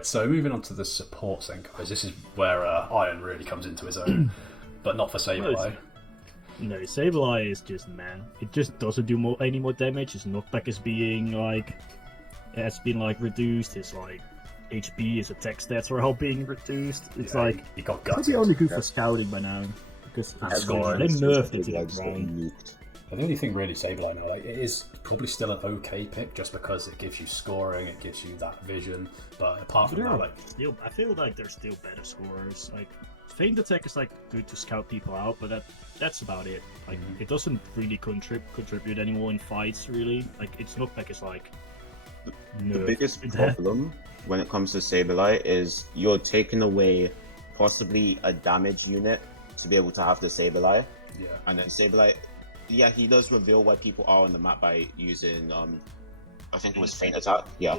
Right, so moving on to the supports then, guys. This is where Iron really comes into his own, but not for Sableye. No, Sableye is just man. It just doesn't do any more damage. His knockback is being like, it has been like reduced. His like HP, his attack stats are all being reduced. It's like he got it's gutted. probably only good for scouting by now because they nerfed it to the ground. The only thing really Sableye now, like, it is probably still an okay pick just because it gives you scoring, it gives you that vision. But apart from that, like, I feel like there's still better scorers. Like Feint Attack is like good to scout people out, but that's about it. Like it doesn't really contribute anymore in fights. Really, like its knockback is like the biggest problem when it comes to Sableye is you're taking away possibly a damage unit to be able to have the Sableye. Yeah. And then Sableye, yeah, he does reveal where people are on the map by using, I think it was Feint Attack, yeah,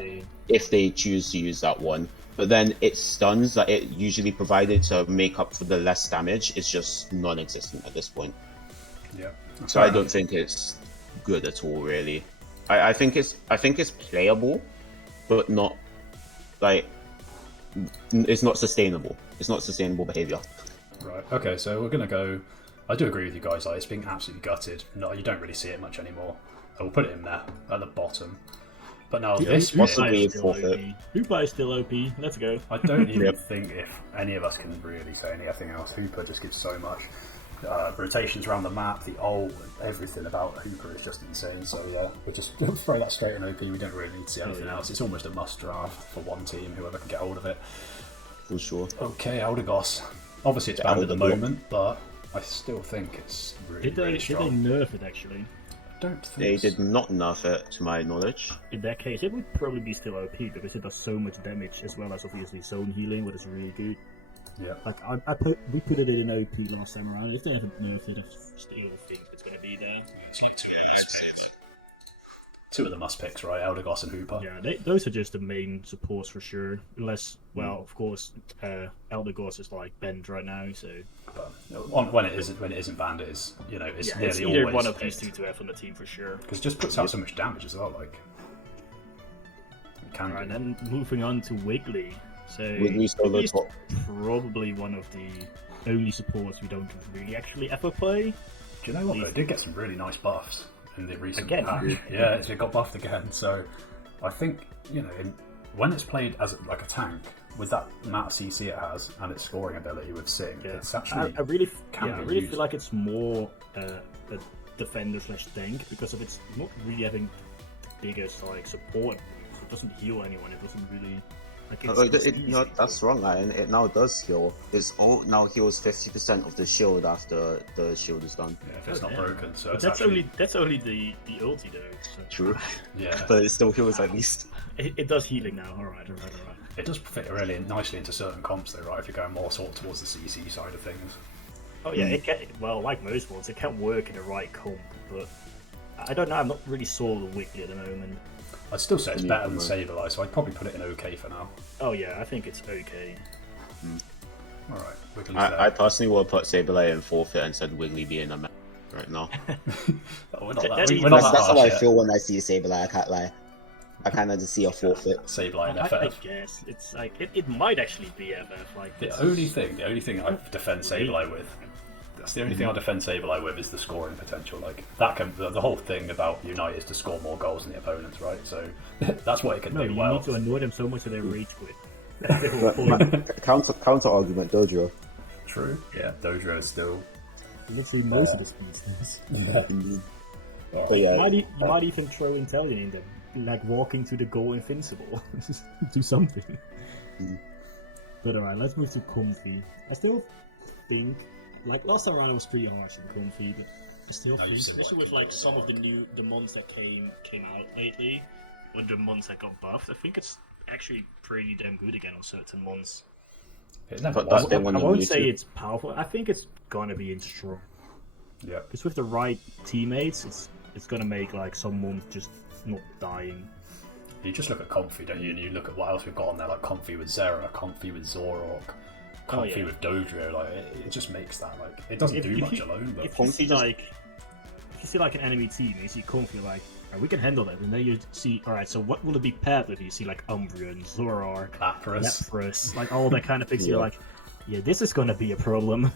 if they choose to use that one. But then its stuns that it usually provided to make up for the less damage is just non-existent at this point. Yeah. So I don't think it's good at all, really. I think it's playable, but not like it's not sustainable. It's not sustainable behavior. Right. Okay. So we're gonna go. I do agree with you guys. Like, it's being absolutely gutted. No, you don't really see it much anymore. We'll put it in there at the bottom. But now this possibly forfeit. Hooper is still OP. Let's go. I don't even think if any of us can really say anything else. Hooper just gives so much. Rotations around the map, the ult, everything about Hooper is just insane. So yeah, we'll just throw that straight on OP. We don't really need to see anything else. It's almost a must draft for one team, whoever can get hold of it. For sure. Okay, Eldegoss. Obviously it's banned at the moment, but I still think it's really strong. Did they nerf it actually? I don't think they did not nerf it, to my knowledge. In that case, it would probably be still OP because it does so much damage as well as obviously zone healing, which is really good. Yeah. Like we put it in OP last time around. If they haven't nerfed it, I still think it's going to be there. It's like two of the must picks, right? Eldegoss and Hooper. Yeah, those are just the main supports for sure. Unless, well, of course, Eldegoss is like banned right now, so. But when it isn't banned, it is, you know, it's nearly it's either always one of these two to have on the team for sure. Because it just puts out so much damage as well. Like, it can. Right, and then moving on to Wiggly. So Wiggly's probably one of the only supports we don't really actually ever play. Do you know what? Though? It did get some really nice buffs in the recent patch. Yeah, it got buffed again. So I think, you know, when it's played as like a tank with that amount of CC it has and its scoring ability with Sing, it's actually I really feel like it's more a defender / tank because of its not really having the biggest like support. It doesn't heal anyone. It doesn't really. That's wrong, Ryan. It now does heal. Its ult now heals 50% of the shield after the shield is done. Yeah, if it's not broken. So but that's only the ulti though. So. True. Yeah. But it still heals at least. It does healing now. All right. It does fit really nicely into certain comps though, right? If you're going more sort of towards the CC side of things. Oh yeah, it can. Well, like most ones, it can work in the right comp, but I don't know. I'm not really sold on Wiggly at the moment. I'd still say it's better than Sableye, so I'd probably put it in OK for now. Oh yeah, I think it's okay. Alright, I personally would put Sableye in forfeit and said Wiggly be in a map right now. That's how I feel when I see Sableye, I can't lie. I kind of just see a forfeit. Sableye in FF. I guess it's like it might actually be FF. Like the only thing I defend Sableye with. That's the only thing I defend Sableye with is the scoring potential. Like that can the whole thing about Unite is to score more goals than the opponents, right? So that's what it can do well. You need to annoy them so much that they rage quit. That's the whole point. Counter argument, Dojo. True. Yeah, Dojo is still. Literally most of the speeds. Yeah. But yeah, you might even throw Intellion in them, like walking to the goal invincible. Do something. But alright, let's move to Comfy. I still think. Like last time around, it was pretty harsh and Comfy, but I still think, especially with like some of the mons that came out lately, or the mons that got buffed, I think it's actually pretty damn good again on certain mons. It never I won't say it's powerful. I think it's gonna be in strong. Yeah. Because with the right teammates, it's gonna make like some mons just not dying. You just look at Comfy, don't you? And you look at what else we've got on there, like Comfy with Zera, Comfy with Zorok. Comfy with Dojo, like it just makes that like it doesn't do much alone. But if you see, like you see like an enemy team, and you see Comfy, like, we can handle that. And then you see, alright, so what will it be paired with? You see like Umbreon, Zoroark, Lapras, like all that kind of things. You're like, yeah, this is gonna be a problem.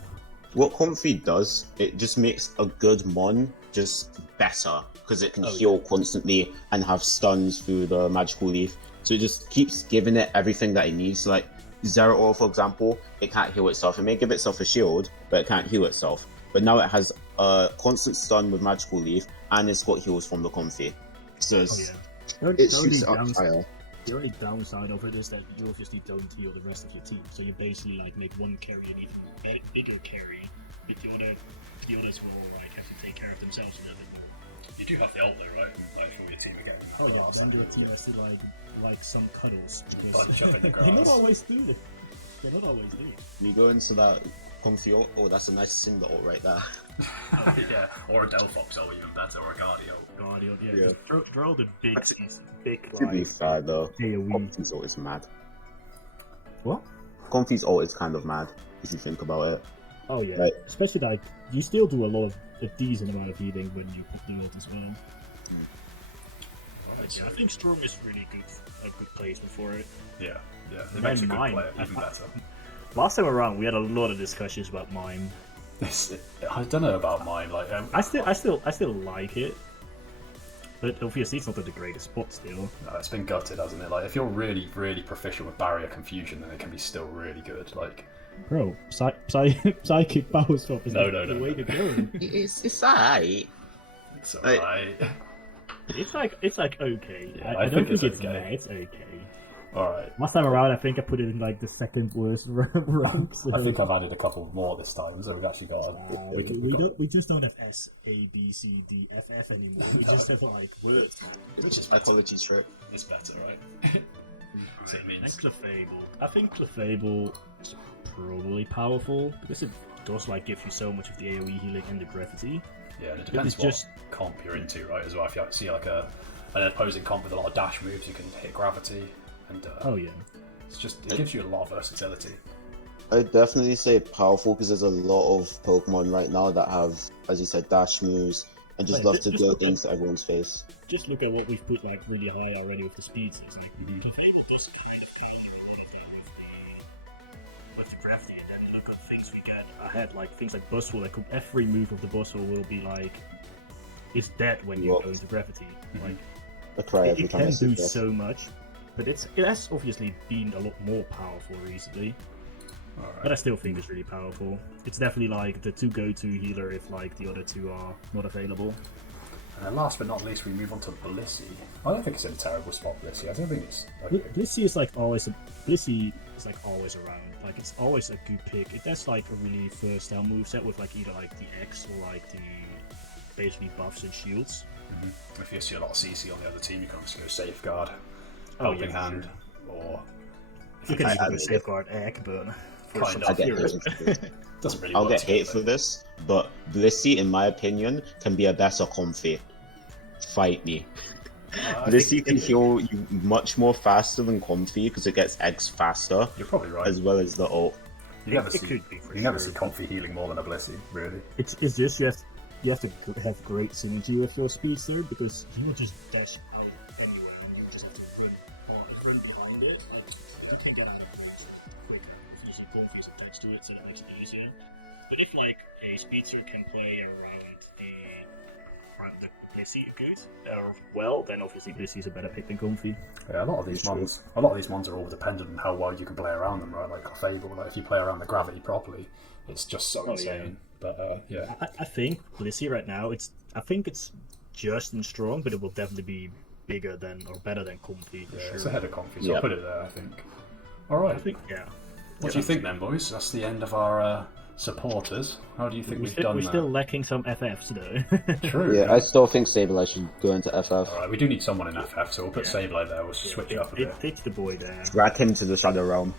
What Comfy does, it just makes a good Mon just better, because it can heal constantly and have stuns through the Magical Leaf. So it just keeps giving it everything that it needs. Like Zeraor, for example, it can't heal itself. It may give itself a shield, but it can't heal itself. But now it has a constant stun with Magical Leaf, and it's got heals from the Comfy. So it's shoots up higher. The only downside of it is that you obviously don't heal the rest of your team. So you basically like make one carry an even bigger carry, but the others will like have to take care of themselves and nothing. You do have the ult though, right? Like for your team again. Oh yeah, send your team has to like some cuddles. Bunch up in the grass. They not always do it. They not always do it. We go into that Comfy ult. Oh, that's a nice Cinder ult right there. Yeah, or a Delphox ult even better, or a Guardian. Yeah. Just draw the big To be fair though, AoE. Comfy's ult is mad. What? Comfy's ult is kind of mad, if you think about it. Oh yeah, like, especially like, you still do a decent amount of healing when you put the ult as well. Right, yeah, I think Storm is really a good placement for it. Yeah, it makes a good Mime, player even better. Last time around, we had a lot of discussions about Mime. I don't know about Mime. Like, I still like it, but obviously it's not at the greatest spot still. No, it's been gutted, hasn't it? Like, if you're really, really proficient with barrier confusion, then it can be still really good. Like, bro, psychic power swap is the way to go. It's alright. It's alright. It's like okay. Yeah, I don't think it's okay. bad. It's okay. Alright. Last time around, I think I put it in like the second worst rank. So. I think I've added a couple more this time, so we've actually got. We just don't have S, A, B, C, D, F, F anymore. We just have like words. Which is mythology trick. It's better, right? So it means Clefable. I think Clefable is probably powerful because it does like give you so much of the AoE healing and the gravity. Yeah, and it depends what comp you're into, right? As well, if you see like an opposing comp with a lot of dash moves, you can hit gravity, and it gives you a lot of versatility. I'd definitely say powerful because there's a lot of Pokemon right now that have, as you said, dash moves and just love to do things to everyone's face. Just look at what we've put like really high already with the speeds. Like, Clefable does kind of counter with the gravity, and then look at things we get ahead, like things like Bustle. Like every move of the Bustle will be like, it's dead when you go into gravity. Like it can do so much, but it has obviously been a lot more powerful recently. Right. But I still think it's really powerful. It's definitely like the go-to healer if like the other two are not available. And then last but not least, we move on to Blissey. I don't think it's in a terrible spot, Blissey. I don't think it's okay. Blissey is like always always around. Like it's always a good pick. It has like a really versatile moveset with like either like the X or like the basically buffs and shields. Mm-hmm. If you see a lot of CC on the other team, you can also go Safeguard, Helping Hand, or you can even go Safeguard Egg, but doesn't really. I'll get hate for this, but Blissey, in my opinion, can be a better Comfy. Fight me. Blissey can heal you much more faster than Comfy because it gets eggs faster. You're probably right. As well as the ult. You never see Comfy healing more than a Blissey, really. It's just you have to have great synergy with your speedster because he will just dash out anywhere and you just have to run behind it. I can't get out of it so quick. Using Comfy is attached to it, so it makes it easier. But if like a speedster can play around the Blissey good, then obviously Blissey is a better pick than Comfy. Yeah, a lot of these mons are all dependent on how well you can play around them, right? Like Clefable, like if you play around the gravity properly, it's just so insane. But I think Blissey right now, I think it's just and strong, but it will definitely be bigger than or better than Comfy for sure. It's ahead of Comfy, so I'll put it there. I think. All right. I think What do you think then, boys? That's the end of our supporters. How do you think we've done? We're still lacking some FFs though. True. Yeah, I still think Sableye should go into FF. Alright, we do need someone in FF, so we'll put Sableye there. We'll switch it up a bit. Take the boy there. Drag him to the Shadow Realm.